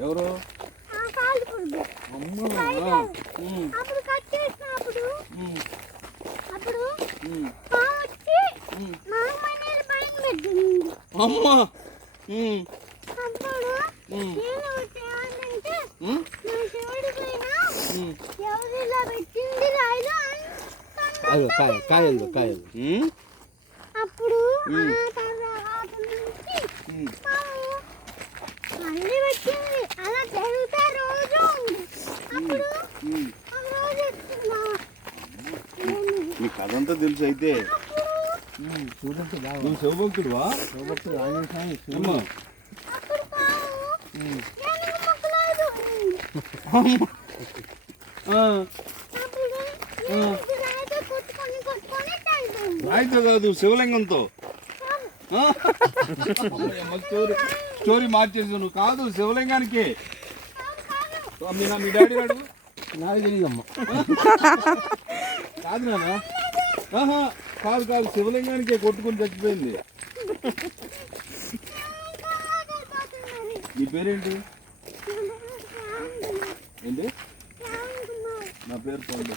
ఎవరు అమ్మా కాయలు అప్పుడు మళ్ళీ వచ్చింది అలా జరుగుతా రోజు అప్పుడు నీ కథంతా తెలుసు అయితే నువ్వు శివభక్తుడువా శివభక్తుడు ఆంజనేయ స్వామి శివమ్మ రాయితో కాదు శివలింగంతో స్టోరీ మార్చేసి నువ్వు కాదు శివలింగానికి మీ డాడీ వాడు నాకు తెలియదమ్మా కాదు నాన్న కాదు శివలింగానికే కొట్టుకుని చచ్చిపోయింది. నీ పేరేంటి? ఏంటి? నా పేరు పొందు.